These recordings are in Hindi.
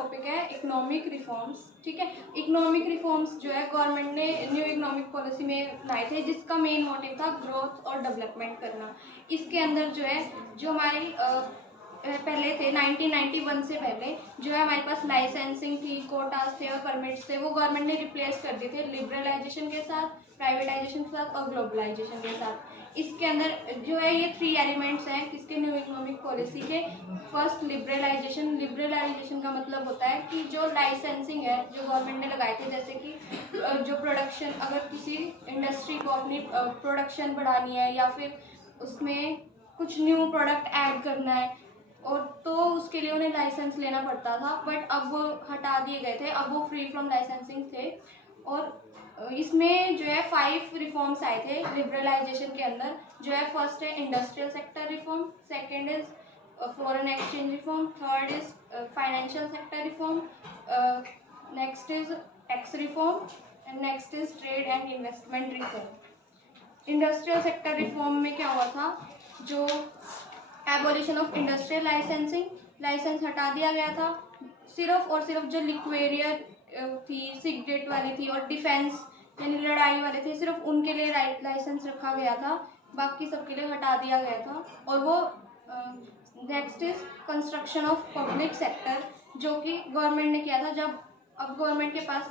टॉपिक है इकोनॉमिक रिफॉर्म्स। ठीक है, इकोनॉमिक रिफॉर्म्स जो है गवर्नमेंट ने न्यू इकोनॉमिक पॉलिसी में लाए थे, जिसका मेन मोटिव था ग्रोथ और डेवलपमेंट करना। इसके अंदर जो है जो हमारी पहले थे 1991 से पहले जो है हमारे पास लाइसेंसिंग थी, कोटास थे और परमिट्स थे, वो गवर्नमेंट ने रिप्लेस कर दिए थे लिबरलाइजेशन के साथ, प्राइवेटाइजेशन के साथ और ग्लोबलाइजेशन के साथ। इसके अंदर जो है ये 3 एलिमेंट्स हैं किसके न्यू इकोनॉमिक पॉलिसी के। First liberalisation. लिबरलाइजेशन का मतलब होता है कि जो लाइसेंसिंग है जो गवर्नमेंट ने लगाए थे, जैसे कि जो प्रोडक्शन, अगर किसी इंडस्ट्री को अपनी प्रोडक्शन बढ़ानी है या फिर उसमें कुछ न्यू प्रोडक्ट ऐड करना है और तो उसके लिए उन्हें लाइसेंस लेना पड़ता था, बट अब वो हटा दिए गए थे, अब वो फ्री फ्रॉम लाइसेंसिंग थे। और इसमें जो है 5 रिफॉर्म्स आए थे लिबरलाइजेशन के अंदर। जो है फर्स्ट है industrial sector reform, second is foreign exchange reform, third is financial sector reform, next is tax reform and next is trade and investment reform. Industrial sector reform में क्या हुआ था, जो abolition of industrial licensing, licence हटा दिया गया था। सिर्फ और सिर्फ जो लिक्वेरियर थी, सिगरेट वाली थी और डिफेंस यानी लड़ाई वाले थे, सिर्फ उनके लिए लाइसेंस रखा गया था, बाकी सबके लिए हटा दिया गया था। और वो next is construction of public sector, जो कि गवर्नमेंट ने किया था जब अब गवर्नमेंट के पास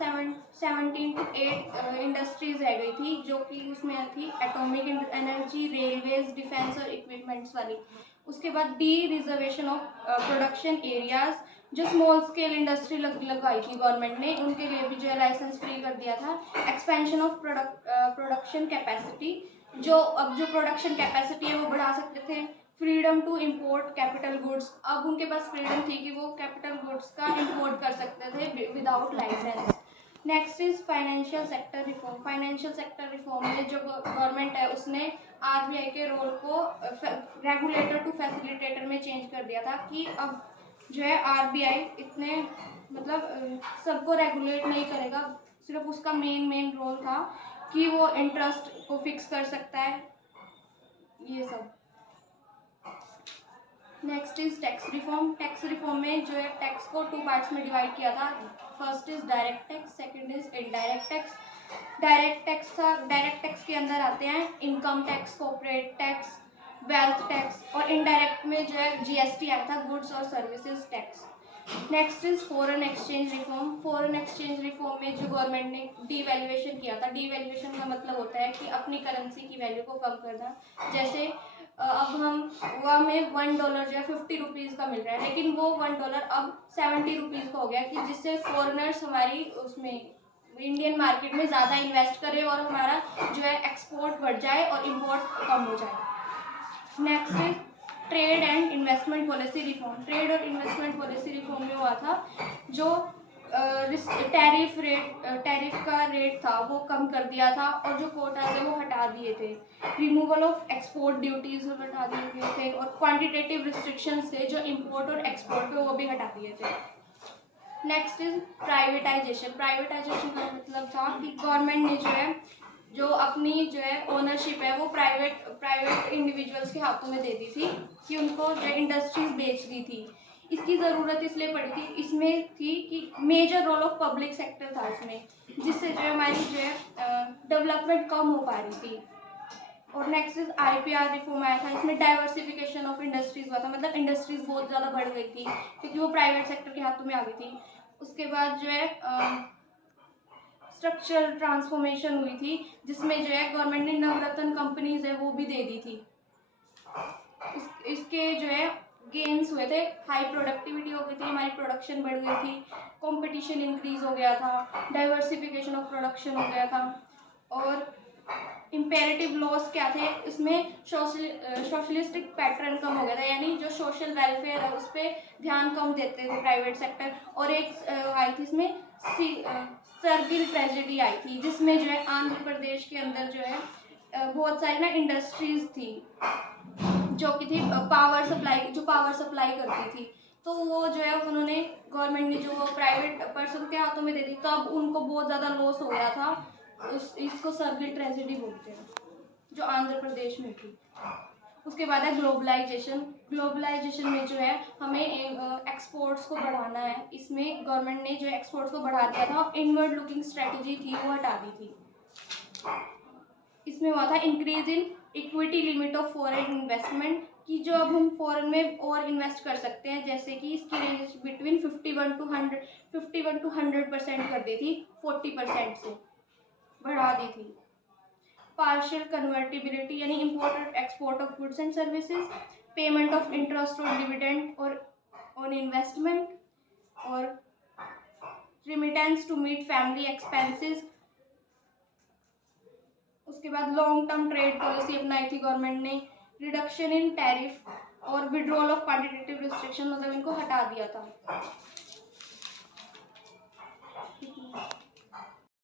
17 to 8 इंडस्ट्रीज रह गई थी, जो कि उसमें थी एटॉमिक एनर्जी, रेलवेज, डिफेंस और इक्विपमेंट्स वाली। उसके बाद D reservation of production areas, जो स्मॉल स्केल इंडस्ट्री लगाई थी गवर्नमेंट ने, उनके लिए भी जो है लाइसेंस फ्री कर दिया था। एक्सपेंशन ऑफ प्रोडक्शन कैपेसिटी, जो अब जो प्रोडक्शन कैपेसिटी है वो बढ़ा सकते थे। Freedom to import capital goods, अब उनके पास फ्रीडम थी कि वो कैपिटल गुड्स का इम्पोर्ट कर सकते थे without licence. Next is financial sector reform. Financial sector reform में जो गवर्नमेंट है उसने आरबीआई के रोल को रेगुलेटर टू फैसिलिटेटर में चेंज कर दिया था, कि अब जो है आरबीआई इतने मतलब सबको रेगुलेट नहीं करेगा, सिर्फ उसका मेन रोल था कि वो इंटरेस्ट को फिक्स कर सकता है, ये सब। Next is tax reform. Tax reform में जो है टैक्स को 2 पार्ट्स में डिवाइड किया था। First is direct tax, second is indirect tax. Direct tax था, डायरेक्ट टैक्स के अंदर आते हैं income tax, corporate tax, wealth tax, और इनडायरेक्ट में जो है जीएसटी आया था, गुड्स और services tax. Next is foreign exchange reform. Foreign exchange reform में जो गवर्नमेंट ने डीवैल्यूएशन किया था, डीवैल्यूएशन का मतलब होता है कि अपनी करेंसी की वैल्यू को कम करना। जैसे अब हमें $1 जो है 50 रुपीज़ का मिल रहा है, लेकिन वो $1 अब 70 रुपीज़ का हो गया, कि जिससे फॉरेनर्स हमारी उसमें इंडियन मार्केट में ज़्यादा इन्वेस्ट करें और हमारा जो है एक्सपोर्ट बढ़ जाए और इम्पोर्ट कम हो जाए। Next is trade and investment policy reform. Trade और इन्वेस्टमेंट पॉलिसी रिफॉर्म में हुआ था, जो टैरिफ का रेट था वो कम कर दिया था, और जो कोटा थे वो हटा दिए थे। रिमूवल ऑफ एक्सपोर्ट ड्यूटीज हटा दिए गए थे, और क्वांटिटेटिव रिस्ट्रिक्शंस थे जो इंपोर्ट और एक्सपोर्ट पे वो भी हटा दिए थे। Next is privatisation. प्राइवेटाइजेशन का मतलब था कि गवर्नमेंट ने जो अपनी जो है ओनरशिप है वो प्राइवेट इंडिविजुअल्स के हाथों में दे दी थी, कि उनको जो इंडस्ट्रीज बेच दी थी। इसकी ज़रूरत इसलिए पड़ी थी, इसमें थी कि major role of public sector था इसमें, जिससे जो है हमारी जो है डेवलपमेंट कम हो पा रही थी। और नेक्स्ट इज आईपीआर रिफॉर्म आया था, इसमें डाइवर्सिफिकेशन ऑफ इंडस्ट्रीज हुआ था, मतलब इंडस्ट्रीज बहुत ज़्यादा बढ़ गई थी क्योंकि वो प्राइवेट सेक्टर के हाथों में आ गई थी। उसके बाद जो है स्ट्रक्चरल ट्रांसफॉर्मेशन हुई थी, जिसमें जो है गवर्नमेंट ने नवरत्न कंपनीज है वो भी दे दी थी। इसके जो है गेन्स हुए थे, हाई प्रोडक्टिविटी हो गई थी, हमारी प्रोडक्शन बढ़ गई थी, कंपटीशन इंक्रीज हो गया था, डाइवर्सिफिकेशन ऑफ प्रोडक्शन हो गया था। और इम्पेरेटिव लॉस क्या थे, इसमें सोशलिस्टिक पैटर्न कम हो गया था, यानी जो सोशल वेलफेयर है उस पर ध्यान कम देते थे प्राइवेट सेक्टर। और एक आई थी इसमें सर्गिल ट्रेजेडी आई थी, जिसमें जो है आंध्र प्रदेश के अंदर जो है बहुत सारी ना इंडस्ट्रीज थी जो कि थी पावर सप्लाई करती थी, तो वो जो है उन्होंने गवर्नमेंट ने जो प्राइवेट पर्सन के हाथों में दे दी, तो अब उनको बहुत ज़्यादा लॉस हो गया था। इसको सर्गिल ट्रेजेडी बोलते हैं, जो आंध्र प्रदेश में थी। उसके बाद है ग्लोबलाइजेशन। ग्लोबलाइजेशन में जो है हमें एक्सपोर्ट्स को बढ़ाना है, इसमें गवर्नमेंट ने जो एक्सपोर्ट्स को बढ़ा दिया था, इनवर्ड लुकिंग स्ट्रेटजी थी वो हटा दी थी। इसमें हुआ था increase in equity limit of foreign investment, कि जो अब हम फॉरेन में और इन्वेस्ट कर सकते हैं, जैसे कि इसकी रेंज बिटवीन 51 टू 100% कर दी थी, 40% से बढ़ा दी थी। पार्शियल कन्वर्टिबिलिटी यानी import export of goods and services, payment of interest और डिविडेंड और ऑन इन्वेस्टमेंट, और remittance to meet family expenses. उसके बाद लॉन्ग टर्म ट्रेड पॉलिसी अपनाई थी गवर्नमेंट ने, रिडक्शन इन टैरिफ और विड्रॉल ऑफ क्वांटिटेटिव रिस्ट्रिक्शन, मतलब इनको हटा दिया था।